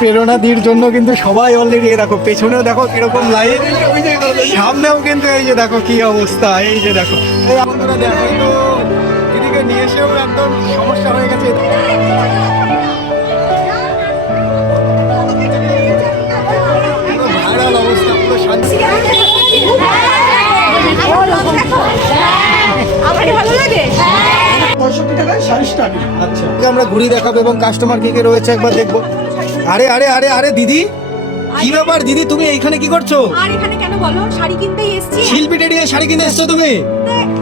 প্রেরণাদির জন্য কিন্তু সবাই অলরেডি দেখো, পেছনেও দেখো কিরকম লাইন, সামনেও কিন্তু এই যে দেখো কি অবস্থা, এই যে দেখো এই আপনারা দেখো তো দিদিকে নিয়ে এসেও একদম সমস্যা হয়ে গেছে। ভাইরাল অবস্থা, পুরো শান্তি। আচ্ছা, আমরা ঘুরি দেখাবো এবং কাস্টমার কে কে রয়েছে একবার দেখবো। আরে আরে আরে আরে দিদি, কি ব্যাপার দিদি, তুমি এইখানে কি করছো? আর এখানে কেন বলো? শাড়ি কিনতেই এসেছি। শিল্পী ট্রেডিং এ শাড়ি কিনতে এসছো তুমি?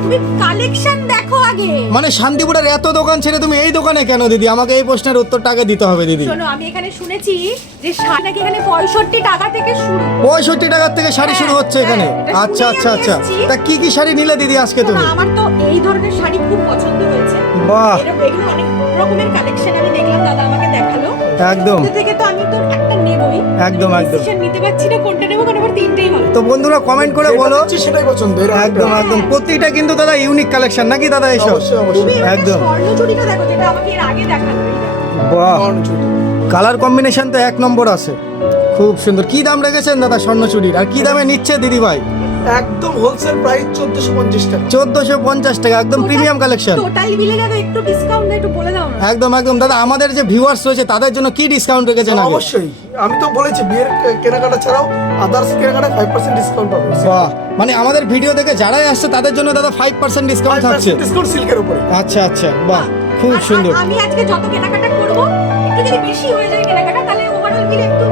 তুমি কালেকশন দেখো আগে। মানে শান্তিপুরের এত দোকান ছেড়ে তুমি এই দোকানে কেন দিদি? আমাকে এই প্রশ্নের উত্তরটা আগে দিতে হবে দিদি। শোনো, আমি এখানে শুনেছি যে শাড়ি নাকি এখানে 65 টাকা থেকে শুরু। 65 টাকা থেকে শাড়ি শুরু হচ্ছে এখানে? আচ্ছা আচ্ছা আচ্ছা, তা কি কি শাড়ি নিলে দিদি আজকে তুমি? আমার তো এই ধরনের শাড়ি খুব পছন্দ হয়েছে। বাহ, এগুলো অনেক রকমের কালেকশন আমি দেখলাম, দাদা আমাকে দেখালো। একদম থেকে তো আমি তো একটা নেবই। একদম একদম ডিসিশন নিতে পারছি না কোনটা নেব, কারণ আমার তিনটেই ভালো। তো বন্ধুরা কমেন্ট করে বলো, সেটাই পছন্দ। একদম একদম প্রত্যেকটা কিন্তু দাদা ইউনিক কালেকশন নাকি দাদা এইসব? তুমি একদম স্বর্ণ চুড়িটা দেখো, যেটা আমাকে এর আগে দেখালো। বাহ, কালার কম্বিনেশন তো এক নম্বর আছে, খুব সুন্দর। কি দাম রেখেছেন দাদা স্বর্ণ চুড়ির, আর কি দামে নিচ্ছে দিদি ভাই? একদম হোলসেল প্রাইস 1450 টাকা। 1450 টাকা, একদম প্রিমিয়াম কালেকশন। টোটাল বিলে দাদা একটু ডিসকাউন্ট একটু বলে দাও না। একদম একদম দাদা, আমাদের যে ভিউয়ার্স রয়েছে তাদের জন্য কি ডিসকাউন্ট রেখেছেন আগে? অবশ্যই, আমি তো বলেছি বিয়ের কেনাকাটা ছাড়াও আদার্স কেনাকাটা 5% ডিসকাউন্ট পাবে। বাহ, মানে আমাদের ভিডিও দেখে যারাই আসছে তাদের জন্য দাদা 5% ডিসকাউন্ট থাকছে। ডিসকাউন্ট সিল্কের উপরে। আচ্ছা আচ্ছা, বাহ খুব আর সুন্দর। আমি আজকে যত কেনাকাটা করব, একটু যদি বেশি হয়ে যায় কেনাকাটা, তাহলে ওভারঅল বিল একটু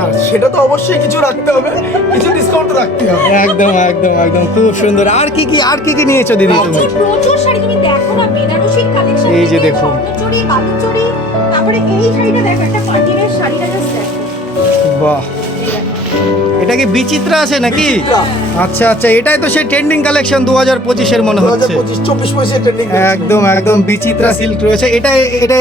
না, সেটা তো অবশ্যই কিছু রাখতে হবে, কিছু ডিসকাউন্ট রাখতে হবে। একদম একদম একদম খুব সুন্দর। আর কি কি নিয়েছো দিদি তুমি? প্রচুর শাড়ি, তুমি দেখো না বেনারসির কালেকশন। এই যে দেখো, স্বর্ণচুড়ি, বালুচুড়ি, তারপরে এই শাড়িটা দেখো, একটা পার্টির শাড়িটা জাস্ট দেখো। বাহ, এটা কি বিচিত্রা আছে নাকি? আচ্ছা আচ্ছা, এটাই তো সেই ট্রেন্ডিং কালেকশন 2025 মনে হচ্ছে। 2025-24 ট্রেন্ডিং। একদম একদম বিচিত্রা সিল্ক রয়েছে।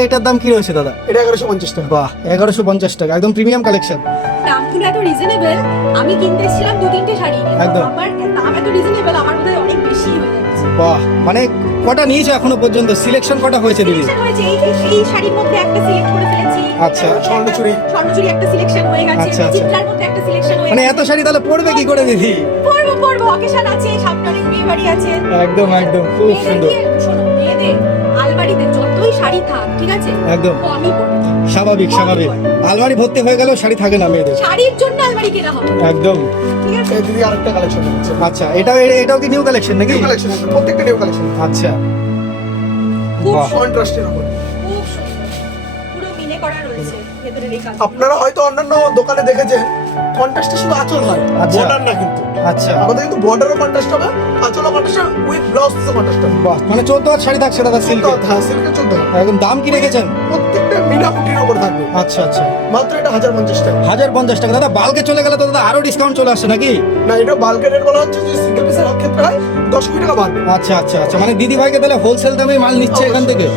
এটার দাম কি রয়েছে দাদা? এটা 1150 টাকা। বাহ, 1150 টাকা, একদম প্রিমিয়াম কালেকশন। দামগুলো এত রিজনেবল, আমি কিনতে এসেছিলাম 2-3টে শাড়ি, একদম। আমার দাম এত রিজনেবল, আমার বোধহয় অনেক বেশি হয়ে যাচ্ছে। বাহ, মানে কটা নিয়েছো এখনো পর্যন্ত? সিলেকশন কটা হয়েছে দিদি? সিলেকশন হয়েছে, এই শাড়ির মধ্যে একটা সিলেক্ট করে ফেলেছি। আচ্ছা। স্বর্ণচুড়ি একটা সিলেকশন হয়ে গেছে, আচ্ছা, আচ্ছা। চিত্রার মধ্যে একটা সিলেকশন হয়ে মানে গেছে। এত শাড়ি তাহলে পড়বে কি করে দিদি? পরবো অকেশন আছে, সামনে অনেক বিয়ে বাড়ি আছে। একদম একদম খুব সুন্দর। শোনো, মেয়েদের আলমারিতে যতই শাড়ি থাক, ঠিক আছে, একদম কমই পড়ে। স্বাভাবিক স্বাভাবিক, আলমারি ভর্তি হয়ে গেলেও শাড়ি থাকে না মেয়েদের। শাড়ির জন্য আলমারি কেনা হবে, একদম। ঠিক আছে। এই দিদি আরেকটা কালেকশন আছে। আচ্ছা, এটাও কি নিউ কালেকশন নাকি? নিউ কালেকশন, প্রত্যেকটা নিউ কালেকশন। আচ্ছা, খুব বাহ। কন্ট্রাস্টের উপরে। খুব সুন্দর, পুরো মিনে করা রয়েছে ভেতরের এই কাজ। আপনারা হয়তো অন্যান্য দোকানে দেখেছেন কন্ট্রাস্টে শুধু আঁচল হয়, আচ্ছা। বর্ডার না কিন্তু। আচ্ছা, আমাদের কিন্তু বর্ডারও কন্ট্রাস্ট হবে, আঁচলও কন্ট্রাস্ট হবে, উইথ ব্লাউজ পিসও কন্ট্রাস্ট হবে। বাহ, মানে 14 হাত শাড়ি থাকছে দাদা সিল্কে? হ্যাঁ, সিল্কের 14। একদম। দাম কি রেখেছেন? প্রত্যেকটা মিনা কুটির উপর থাকবে। আচ্ছা আচ্ছা, মাত্র এটা 1050 টাকা। 1050 টাকা। দাদা বালকে চলে গেলে তো দাদা আরো ডিসকাউন্ট চলে আসছে নাকি? না, এটা বাল্কের রেট বলা হচ্ছে, যে সিঙ্গেল পিসের ক্ষেত্রে হয় 10 কোটি টাকা বাড়বে। আচ্ছা আচ্ছা আচ্ছা, মানে দিদি ভাইকে তাহলে হোলসেল দামে মাল নিচ্ছে এখান থেকে?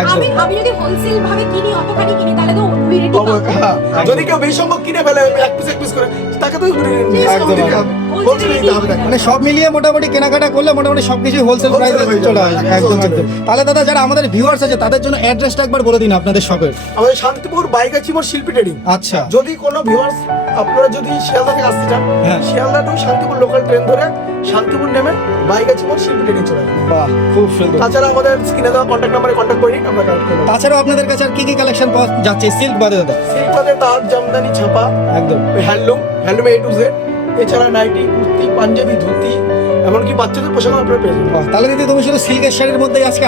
একদম। আমি যদি হোলসেল ভাবে কিনি, অতখানি কিনি, তাহলে তো ওই রেটই পাবো। হ্যাঁ, যদি কেউ বেশি সম্ভব কিনে ফেলে এক পিস করে, তাকে তো ডিসকাউন্ট দিতে হবে, হোলসেল দিতে হবে তাকে। মানে সব মিলিয়ে মোটামুটি কেনাকাটা করলে মোটামুটি সবকিছু হোলসেল প্রাইসে হয়ে চলে যাবে। আসবে। একদম একদম। তাহলে দাদা যারা আমাদের ভিউয়ার্স আছে তাদের জন্য অ্যাড্রেসটা একবার বলে দিন আপনাদের শপের। আমাদের শান্তিপুর বাইগাছি মোড় শিল্পী ট্রেডিং। আচ্ছা, যদি কোনো ভিউয়ার্স আপনারা যদি শিয়ালদা থেকে আসতে চান, হ্যাঁ। Sealdah to Shantipur local train ধরে শান্তিপুর নেমে বাইগাছি মোড় শিল্পী ট্রেডিং চলে আসবে। বাহ খুব সুন্দর। তাছাড়া আমাদের স্ক্রিনে দেওয়া কন্ট্যাক্ট নাম্বারে কন্ট্যাক্ট করে নিন, আমরা কানেক্ট করে দেবো। তাছাড়াও আপনাদের কাছে আর কি কি কালেকশন পাওয়া যাচ্ছে সিল্ক বাদে দাদা? সিল্ক বাদে তার জামদানি ছাপা, একদম। হ্যান্ডলুম A to Z, এছাড়া নাইটি, কুর্তি, পাঞ্জাবি, ধুতি, এমনকি বাচ্চাদের পোশাক আপনারা পেয়ে যাবেন। বাহ, তাহলে দিদি তুমি শুধু সিল্কের শাড়ির মধ্যেই আজকে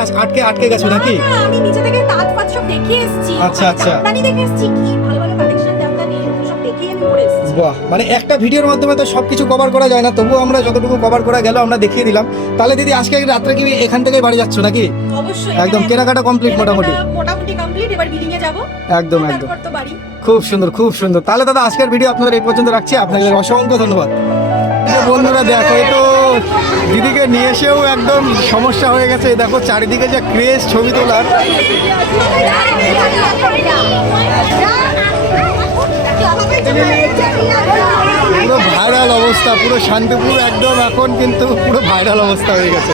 আটকে গেছো নাকি? না, আমি নিচে থেকে তাঁত ফাত সব দেখে এসেছি। আচ্ছা, আচ্ছা। জামদানি দেখে এসেছি, কি ভালো ভালো কালেকশন জামদানি, এগুলো সব দেখেই আমি পরে এসেছি। বাহ, মানে একটা ভিডিওর মাধ্যমে তো সবকিছু কভার করা যায় না, তবুও আমরা যতটুকু কভার করা গেল আমরা দেখিয়ে দিলাম। তাহলে দিদি আজকে রাত্রে কি এখান থেকেই বাড়ি যাচ্ছ নাকি? অবশ্যই একদম এখানে কেনাকাটা কমপ্লিট মোটামুটি? মোটামুটি কমপ্লিট, এবার বিলিং এ যাব। একদম একদম, তারপর তো বাড়ি। খুব সুন্দর খুব সুন্দর। তাহলে দাদা আজকের ভিডিও আপনাদের এই পর্যন্ত রাখছি, আপনাদের অসংখ্য ধন্যবাদ। বন্ধুরা দেখো, এই তো দিদিকে নিয়ে এসেও একদম সমস্যা হয়ে গেছে। দেখো চারিদিকে যে ক্রেজ ছবি তোলার, পুরো ভাইরাল অবস্থা, পুরো শান্তিপুর একদম এখন কিন্তু পুরো ভাইরাল অবস্থা হয়ে গেছে।